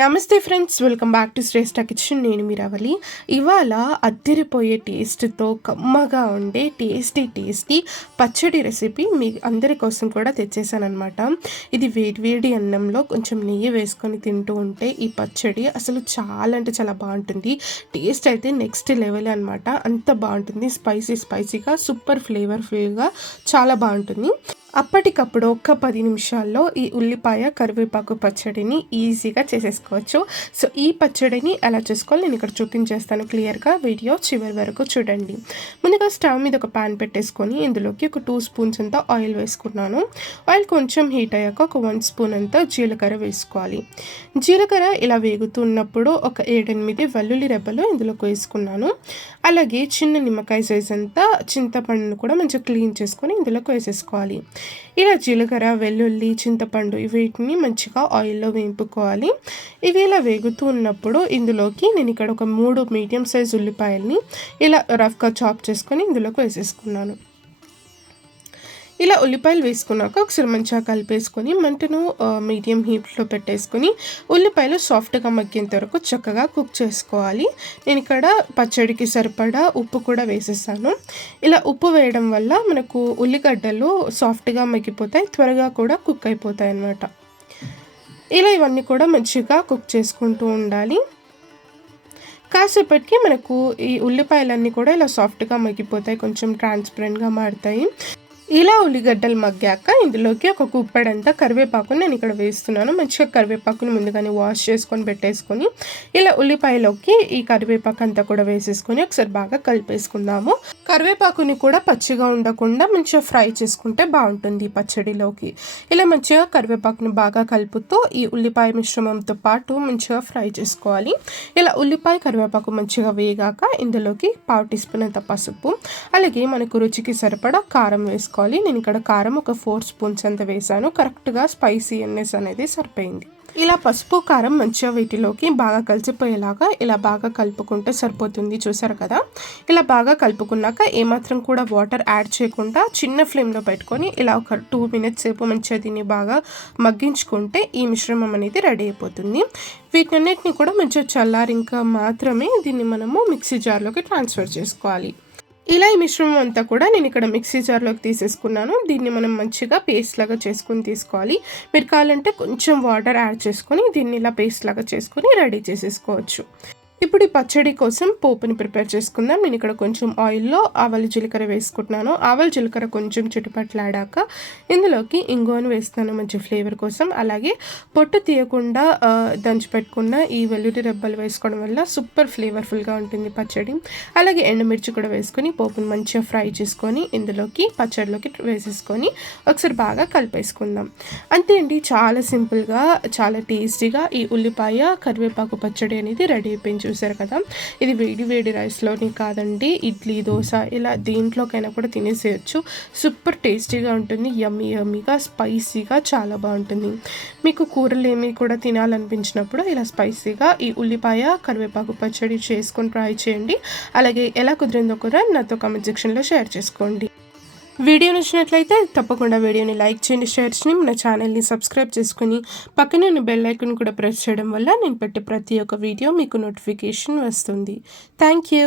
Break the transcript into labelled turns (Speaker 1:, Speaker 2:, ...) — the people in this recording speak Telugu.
Speaker 1: నమస్తే friends welcome back to Shreshta kitchen. నేను మీరవలి ఇవాళ అద్దరిపోయే టేస్ట్తో కమ్మగా ఉండే టేస్టీ టేస్టీ పచ్చడి రెసిపీ మీ అందరి కోసం కూడా తెచ్చేసానమాట ఇది వేడివేడి అన్నంలో కొంచెం నెయ్యి వేసుకొని తింటూ ఉంటే ఈ పచ్చడి అసలు చాలా అంటే చాలా బాగుంటుంది. టేస్ట్ అయితే నెక్స్ట్ లెవెల్ అనమాట అంత బాగుంటుంది. స్పైసీ స్పైసీగా సూపర్ ఫ్లేవర్ఫుల్గా చాలా బాగుంటుంది. అప్పటికప్పుడు ఒక్క పది నిమిషాల్లో ఈ ఉల్లిపాయ కరివేపాకు పచ్చడిని ఈజీగా చేసేసుకోవచ్చు. సో ఈ పచ్చడిని ఎలా చేసుకోవాలి నేను ఇక్కడ చూపించేస్తాను క్లియర్గా వీడియో చివరి వరకు చూడండి. ముందుగా స్టవ్ మీద ఒక ప్యాన్ పెట్టేసుకొని ఇందులోకి ఒక టూ స్పూన్స్ అంతా ఆయిల్ వేసుకున్నాను. ఆయిల్ కొంచెం హీట్ అయ్యాక ఒక వన్ స్పూన్ అంతా జీలకర్ర వేసుకోవాలి. జీలకర్ర ఇలా వేగుతున్నప్పుడు ఒక ఏడెనిమిది వెల్లుల్లి రెబ్బలు ఇందులోకి వేసుకున్నాను. అలాగే చిన్న నిమ్మకాయ సైజ్ అంతా చింతపండును కూడా మంచిగా క్లీన్ చేసుకొని ఇందులోకి వేసేసుకోవాలి. ఇలా జీలకర్ర వెల్లుల్లి చింతపండు వీటిని మంచిగా ఆయిల్లో వేపుకోవాలి. ఇవి ఇలా వేగుతూ ఉన్నప్పుడు ఇందులోకి నేను ఇక్కడ ఒక మూడు మీడియం సైజ్ ఉల్లిపాయల్ని ఇలా రఫ్గా చాప్ చేసుకొని ఇందులోకి వేసేసుకున్నాను. ఇలా ఉల్లిపాయలు వేసుకున్నాక ఒకసారి మంచిగా కలిపేసుకొని మంటను మీడియం హీట్లో పెట్టేసుకొని ఉల్లిపాయలు సాఫ్ట్గా మగ్గేంత వరకు చక్కగా కుక్ చేసుకోవాలి. నేను ఇక్కడ పచ్చడికి సరిపడా ఉప్పు కూడా వేసేసాను. ఇలా ఉప్పు వేయడం వల్ల మనకు ఉల్లిగడ్డలు సాఫ్ట్గా మగ్గిపోతాయి త్వరగా కూడా కుక్ అయిపోతాయి అన్నమాట. ఇలా ఇవన్నీ కూడా మంచిగా కుక్ చేసుకుంటూ ఉండాలి. కాసేపటికి మనకు ఈ ఉల్లిపాయలన్నీ కూడా ఇలా సాఫ్ట్గా మగ్గిపోతాయి కొంచెం ట్రాన్స్పరెంట్గా మారుతాయి. ఇలా ఉల్లిగడ్డలు మగ్గాక ఇందులోకి ఒక కుప్పడంతా కరివేపాకుని నేను ఇక్కడ వేస్తున్నాను. మంచిగా కరివేపాకుని ముందుగానే వాష్ చేసుకొని పెట్టేసుకొని ఇలా ఉల్లిపాయలోకి ఈ కరివేపాకు అంతా కూడా వేసేసుకొని ఒకసారి బాగా కలిపేసుకుందాము. కరివేపాకుని కూడా పచ్చిగా ఉండకుండా మంచిగా ఫ్రై చేసుకుంటే బాగుంటుంది ఈ పచ్చడిలోకి. ఇలా మంచిగా కరివేపాకుని బాగా కలుపుతూ ఈ ఉల్లిపాయ మిశ్రమంతో పాటు మంచిగా ఫ్రై చేసుకోవాలి. ఇలా ఉల్లిపాయ కరివేపాకు మంచిగా వేగాక ఇందులోకి పావు టీ స్పూన్ అంత పసుపు అలాగే మనకు రుచికి సరిపడా కారం వేసుకోవాలి. వేసుకోవాలి. నేను ఇక్కడ కారం ఒక ఫోర్ స్పూన్స్ అంత వేసాను కరెక్ట్గా స్పైసీనెస్ ఎన్నెస్ అనేది సరిపోయింది. ఇలా పసుపు కారం మంచిగా వీటిలోకి బాగా కలిసిపోయేలాగా ఇలా బాగా కలుపుకుంటే సరిపోతుంది. చూసారు కదా? ఇలా బాగా కలుపుకున్నాక ఏమాత్రం కూడా వాటర్ యాడ్ చేయకుండా చిన్న ఫ్లేమ్లో పెట్టుకొని ఇలా ఒక టూ మినిట్స్ సేపు మంచిగా దీన్ని బాగా మగ్గించుకుంటే ఈ మిశ్రమం అనేది రెడీ అయిపోతుంది. వీటన్నిటిని కూడా మంచిగా చల్లారి ఇంకా మాత్రమే దీన్ని మనము మిక్సీ జార్లోకి ట్రాన్స్ఫర్ చేసుకోవాలి. ఇలా ఈ మిశ్రమం అంతా కూడా నేను ఇక్కడ మిక్సీ జార్లోకి తీసేసుకున్నాను. దీన్ని మనం మంచిగా పేస్ట్ లాగా చేసుకుని తీసుకోవాలి. మీరు కావాలంటే కొంచెం వాటర్ యాడ్ చేసుకొని దీన్ని ఇలా పేస్ట్ లాగా చేసుకొని రెడీ చేసేసుకోవచ్చు. ఇప్పుడు ఈ పచ్చడి కోసం పోపుని ప్రిపేర్ చేసుకుందాం. నేను ఇక్కడ కొంచెం ఆయిల్లో ఆవలి జీలకర్ర వేసుకుంటున్నాను. ఆవలి జీలకర్ర కొంచెం చుట్టుపట్లాడాక ఇందులోకి ఇంగువను వేస్తాను మంచి ఫ్లేవర్ కోసం. అలాగే పొట్టు తీయకుండా దంచి పెట్టుకున్న ఈ వెల్లుల్లి రెబ్బలు వేసుకోవడం వల్ల సూపర్ ఫ్లేవర్ఫుల్గా ఉంటుంది పచ్చడి. అలాగే ఎండుమిర్చి కూడా వేసుకొని పోపుని మంచిగా ఫ్రై చేసుకొని ఇందులోకి పచ్చడిలోకి వేసేసుకొని ఒకసారి బాగా కలిపేసుకుందాం. అంతే అండి. చాలా సింపుల్గా చాలా టేస్టీగా ఈ ఉల్లిపాయ కరివేపాకు పచ్చడి అనేది రెడీ అయిపోయింది చూసారు కదా? ఇది వేడి వేడి రైస్లోని కాదండి. ఇడ్లీ దోశ ఇలా దేంట్లోకైనా కూడా తినేసేయచ్చు. సూపర్ టేస్టీగా ఉంటుంది. యమ్మీ యమ్మీగా స్పైసీగా చాలా బాగుంటుంది. మీకు కూరలు ఏమి కూడా తినాలనిపించినప్పుడు ఇలా స్పైసీగా ఈ ఉల్లిపాయ కరివేపాకు పచ్చడి చేసుకొని ట్రై చేయండి. అలాగే ఎలా కుదిరిందో కూడా నాతో కామెంట్ సెక్షన్లో షేర్ చేసుకోండి. వీడియో నచ్చినట్లయితే తప్పకుండా వీడియోని లైక్ చేయండి షేర్ చేయండి. మన ఛానల్ని సబ్స్క్రైబ్ చేసుకుని పక్కనే ఉన్న బెల్ ఐకన్ కూడా ప్రెస్ చేయడం వల్ల నేను పెట్టే ప్రతి ఒక్క వీడియో మీకు నోటిఫికేషన్ వస్తుంది. Thank you.